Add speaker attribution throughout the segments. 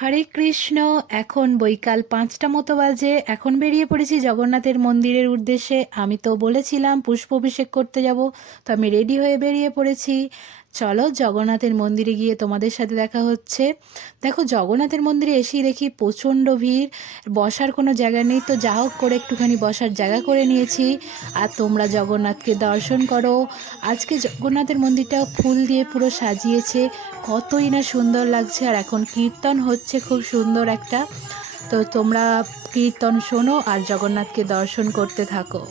Speaker 1: হরে কৃষ্ণ, এখন বৈকাল পাঁচটা মতো বাজে। এখন বেরিয়ে পড়েছি জগন্নাথের মন্দিরের উদ্দেশ্যে। আমি তো বলেছিলাম পুষ্প অভিষেক করতে যাব, তো আমি রেডি হয়ে বেরিয়ে পড়েছি। চলো জগন্নাথের মন্দিরে গিয়ে তোমাদের সাথে দেখা হচ্ছে। দেখো, জগন্নাথের মন্দিরে এসেই দেখি প্রচণ্ড ভিড়, বসার কোনো জায়গা নেই। তো যা হোক করে একটুখানি বসার জায়গা করে নিয়েছি। আর তোমরা জগন্নাথকে দর্শন করো। আজকে জগন্নাথের মন্দিরটা ফুল দিয়ে পুরো সাজিয়েছে। কতই না সুন্দর লাগছে। আর এখন কীর্তন হচ্ছে খুব সুন্দর একটা। তো তোমরা কীর্তন শোনো আর জগন্নাথকে দর্শন করতে থাকো।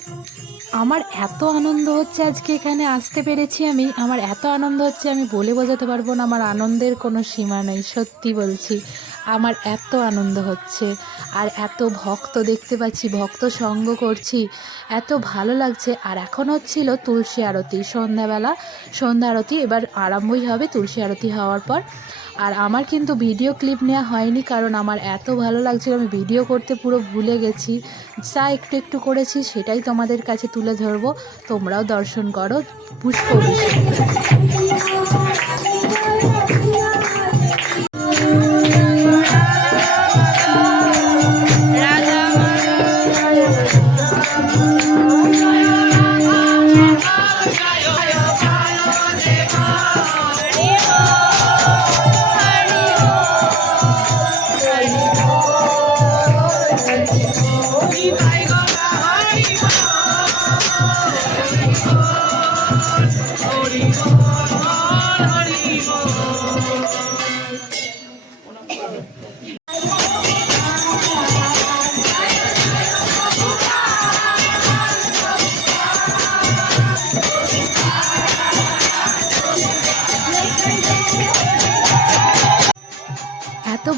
Speaker 1: আমার এত আনন্দ হচ্ছে আজকে এখানে আসতে পেরেছি আমি। আমার এত আনন্দ হচ্ছে আমি বলে বোঝাতে পারব না, আমার আনন্দের কোনো সীমা নেই, সত্যি বলছি। আমার এত আনন্দ হচ্ছে, আর এত ভক্ত দেখতে পাচ্ছি, ভক্ত সঙ্গ করছি, এত ভালো লাগছে। আর এখন হচ্ছিল তুলসী আরতি, সন্ধ্যাবেলা সন্ধ্যা আরতি, এবার আরম্ভই হবে তুলসী আরতি হওয়ার পর। আর আমার কিন্তু ভিডিও ক্লিপ নেওয়া হয়নি কারণ আমার এত ভালো লাগছিল, আমি ভিডিও করতে পুরো ভুলে গেছি। যা একটু একটু করেছি সেটাই তোমাদের কাছে তুলে ধরবো। তোমরাও দর্শন করো পুষ্প এত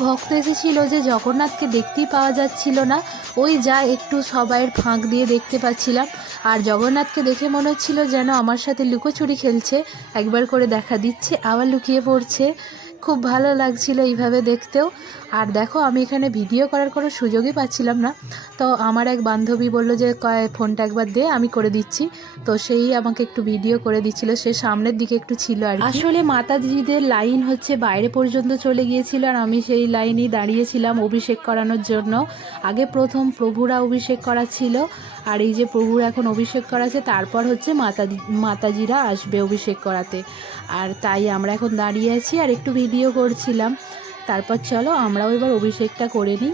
Speaker 1: ভক্ত এসেছিল যে জগন্নাথকে দেখতেই পাওয়া যাচ্ছিল না। ওই যা একটু সবাইয়ের ফাঁক দিয়ে দেখতে পাচ্ছিলাম। আর জগন্নাথকে দেখে মনে হচ্ছিল যেন আমার সাথে লুকোচুরি খেলছে। একবার করে দেখা দিচ্ছে, আবার লুকিয়ে পড়ছে। খুব ভালো লাগছিল এইভাবে দেখতেও। আর দেখো, আমি এখানে ভিডিও করার কোনো সুযোগই পাচ্ছিলাম না। তো আমার এক বান্ধবী বলল যে, কয় ফোনটা একবার দে, আমি করে দিচ্ছি। তো সেই আমাকে একটু ভিডিও করে দিচ্ছিল, সে সামনের দিকে একটু ছিল আর আসলে মাতাজিদের লাইন হচ্ছে, বাইরে পর্যন্ত চলে গিয়েছিল আর আমি সেই লাইনেই দাঁড়িয়েছিলাম অভিষেক করানোর জন্য। আগে প্রথম প্রভুরা অভিষেক করা ছিল, আর এই যে প্রভুর এখন অভিষেক করাছে তারপর হচ্ছে মাতা মাতাজিরা আসবে অভিষেক করাতে। আর তাই আমরা এখন দাঁড়িয়ে আছি, আর একটু ভিডিও করছিলাম। তারপর চলো আমরাও এবার অভিষেকটা করে নিই।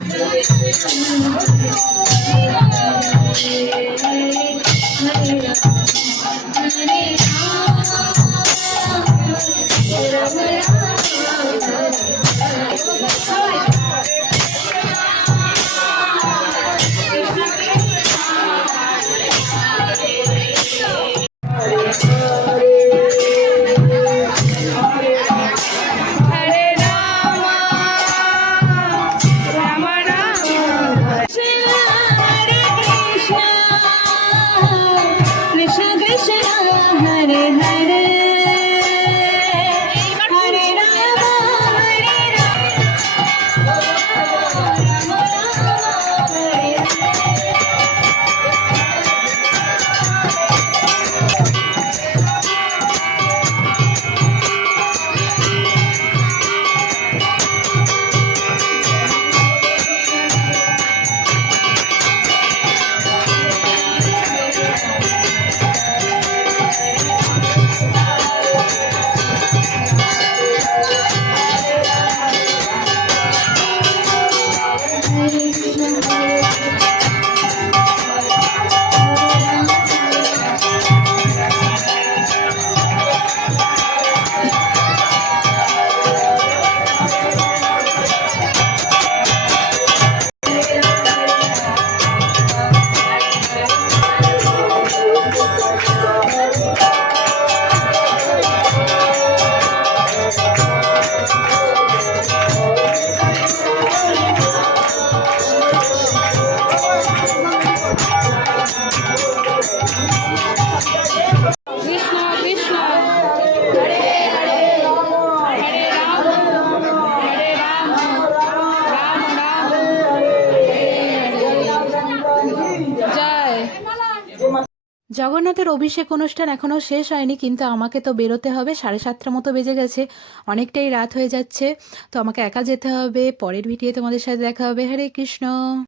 Speaker 2: হরে রাম
Speaker 1: জগন্নাথের অভিষেক অনুষ্ঠান এখনও শেষ হয়নি, কিন্তু আমাকে তো বেরোতে হবে। সাড়ে সাতটা মতো বেজে গেছে, অনেকটাই রাত হয়ে যাচ্ছে। তো আমাকে একা যেতে হবে, পরের ভিডিও তোমাদের সাথে দেখা হবে। হরে কৃষ্ণ।